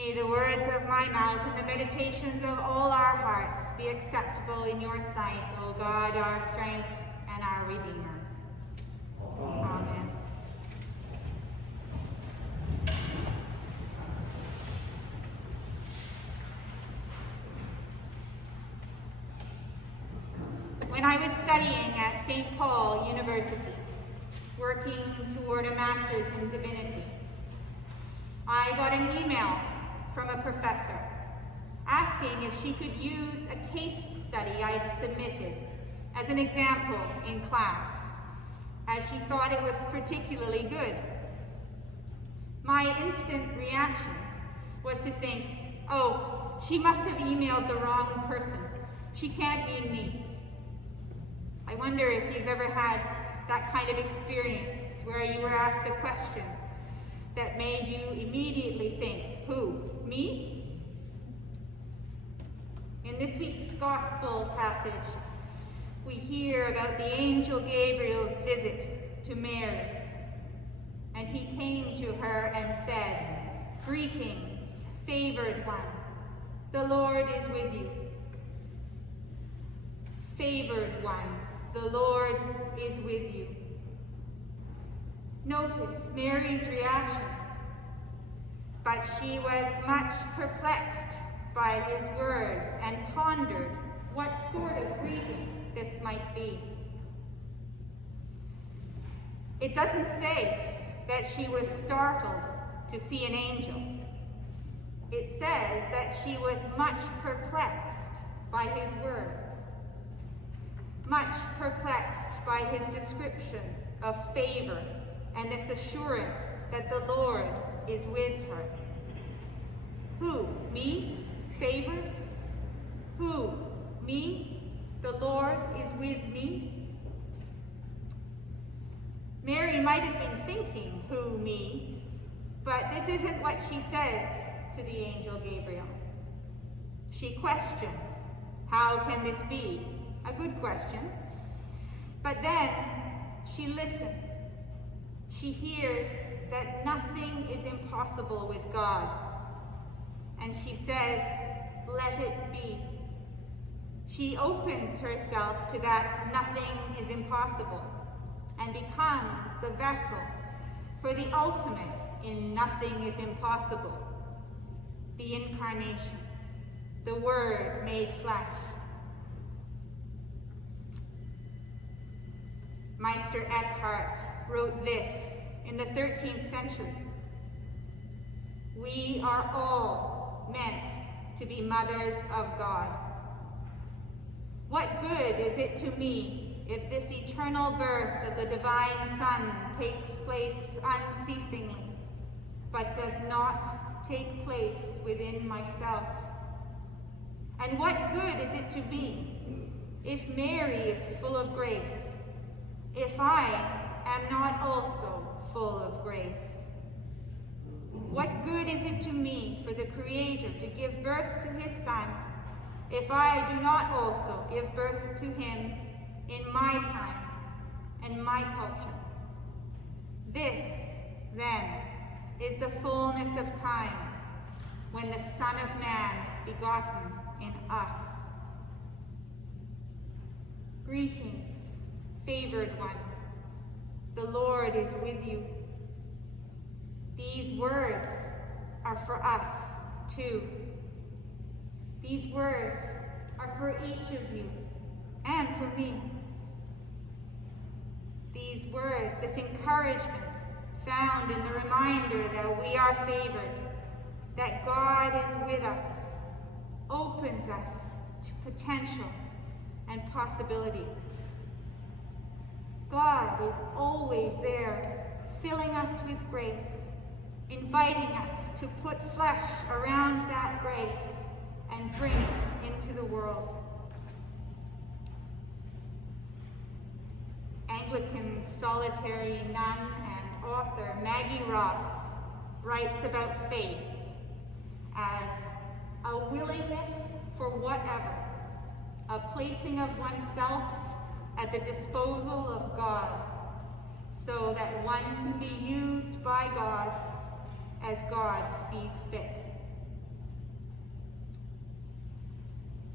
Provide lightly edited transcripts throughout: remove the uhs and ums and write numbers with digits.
May the words of my mouth and the meditations of all our hearts be acceptable in your sight, O God, our strength and our Redeemer. Amen. When I was studying at St. Paul University, working toward a master's in divinity, I got an email from a professor asking if she could use a case study I'd submitted as an example in class, as she thought it was particularly good. My instant reaction was to think, oh, she must have emailed the wrong person. She can't mean me. I wonder if you've ever had that kind of experience where you were asked a question that made you immediately think, who, me? In this week's gospel passage, we hear about the angel Gabriel's visit to Mary. And he came to her and said, "Greetings, favored one, the Lord is with you." Favored one, the Lord is with you. Notice Mary's reaction, but she was much perplexed by his words and pondered what sort of greeting this might be. It doesn't say that she was startled to see an angel. It says that she was much perplexed by his words, much perplexed by his description of favor and this assurance that the Lord is with her. Who, me? Favored? Who, me? The Lord is with me? Mary might have been thinking, who, me? But this isn't what she says to the angel Gabriel. She questions, how can this be? A good question. But then she listens. She hears that nothing is impossible with God. And she says, let it be. She opens herself to that nothing is impossible and becomes the vessel for the ultimate in nothing is impossible, the incarnation, the Word made flesh. Meister Eckhart wrote this in the 13th century. We are all meant to be mothers of God. What good is it to me if this eternal birth of the divine Son takes place unceasingly, but does not take place within myself? And what good is it to me if Mary is full of grace, if I am not also full of grace? What good is it to me for the Creator to give birth to his Son if I do not also give birth to him in my time and my culture? This, then, is the fullness of time when the Son of Man is begotten in us. Greetings, favored one. The Lord is with you. These words are for us, too. These words are for each of you and for me. These words, this encouragement found in the reminder that we are favored, that God is with us, opens us to potential and possibility. God is always there, filling us with grace, inviting us to put flesh around that grace and bring it into the world. Anglican solitary nun and author Maggie Ross writes about faith as a willingness for whatever, a placing of oneself at the disposal of God, so that one can be used by God as God sees fit.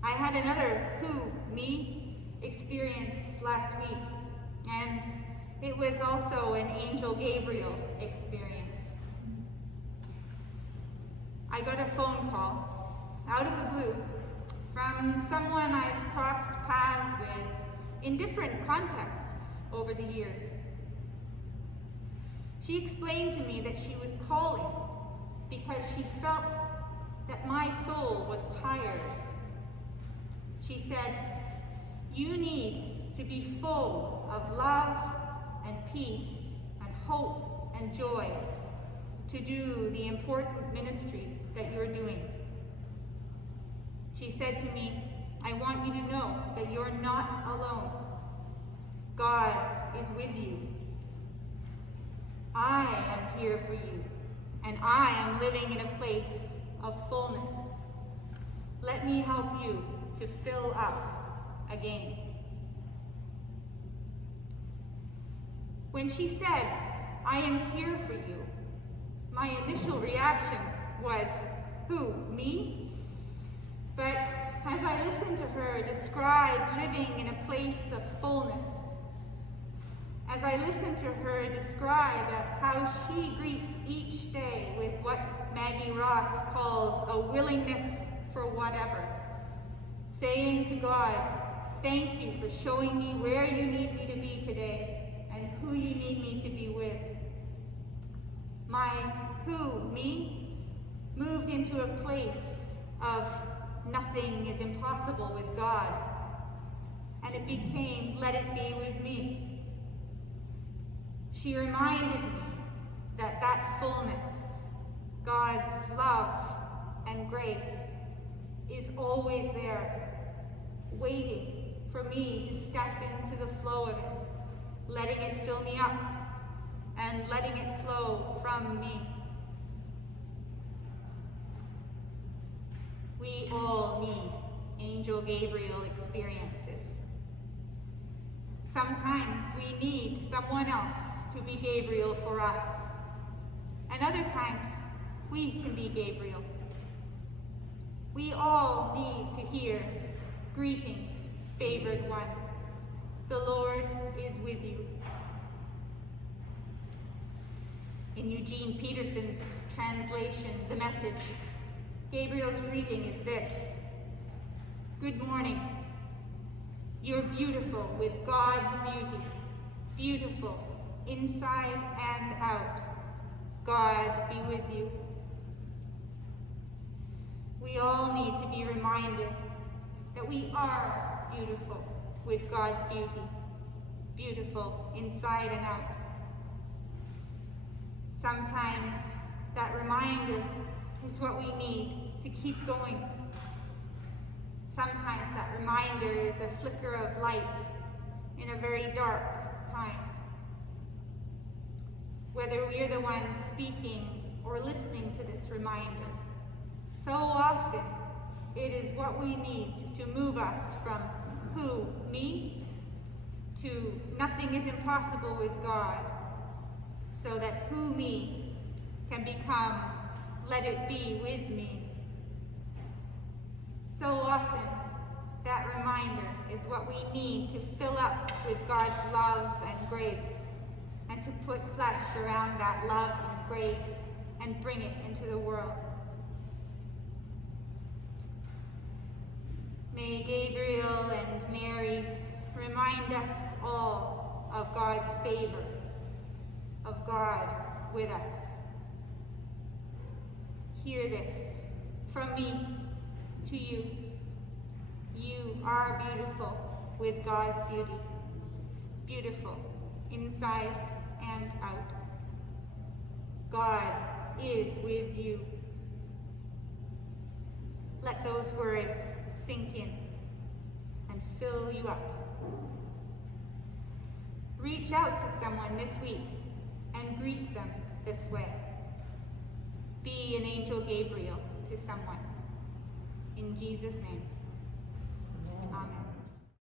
I had another who, me, experience last week, and it was also an angel Gabriel experience. I got a phone call, out of the blue, from someone I've crossed paths with in different contexts over the years. She explained to me that she was calling because she felt that my soul was tired. She said, "You need to be full of love and peace and hope and joy to do the important ministry that you're doing." She said to me, "I want you to know that you're not alone. God is with you. I am here for you, and I am living in a place of fullness. Let me help you to fill up again." When she said, "I am here for you," my initial reaction was, who, me? But as I listened to her describe living in a place of fullness, as I listened to her describe how she greets each day with what Maggie Ross calls a willingness for whatever, saying to God, "Thank you for showing me where you need me to be today and who you need me to be with." My who, me, moved into a place of nothing is impossible with God, and it became let it be with me. She reminded me that that fullness, God's love and grace, is always there, waiting for me to step into the flow of it, letting it fill me up and letting it flow from me. We all need Angel Gabriel experiences. Sometimes we need someone else to be Gabriel for us, and other times we can be Gabriel. We all need to hear, "Greetings, favored one. The Lord is with you." In Eugene Peterson's translation, The Message, Gabriel's greeting is this: "Good morning. You're beautiful with God's beauty, beautiful inside and out. God be with you." We all need to be reminded that we are beautiful with God's beauty, beautiful inside and out. Sometimes that reminder is what we need to keep going. Sometimes that reminder is a flicker of light in a very dark time. Whether we are the ones speaking or listening to this reminder, so often it is what we need to move us from who, me, to nothing is impossible with God, so that who, me, can become let it be with me. So often, that reminder is what we need to fill up with God's love and grace, and to put flesh around that love and grace and bring it into the world. May Gabriel and Mary remind us all of God's favor, of God with us. Hear this from me to you. You are beautiful with God's beauty, beautiful inside and out. God is with you. Let those words sink in and fill you up. Reach out to someone this week and greet them this way. Be an Angel Gabriel to someone. In Jesus' name, amen.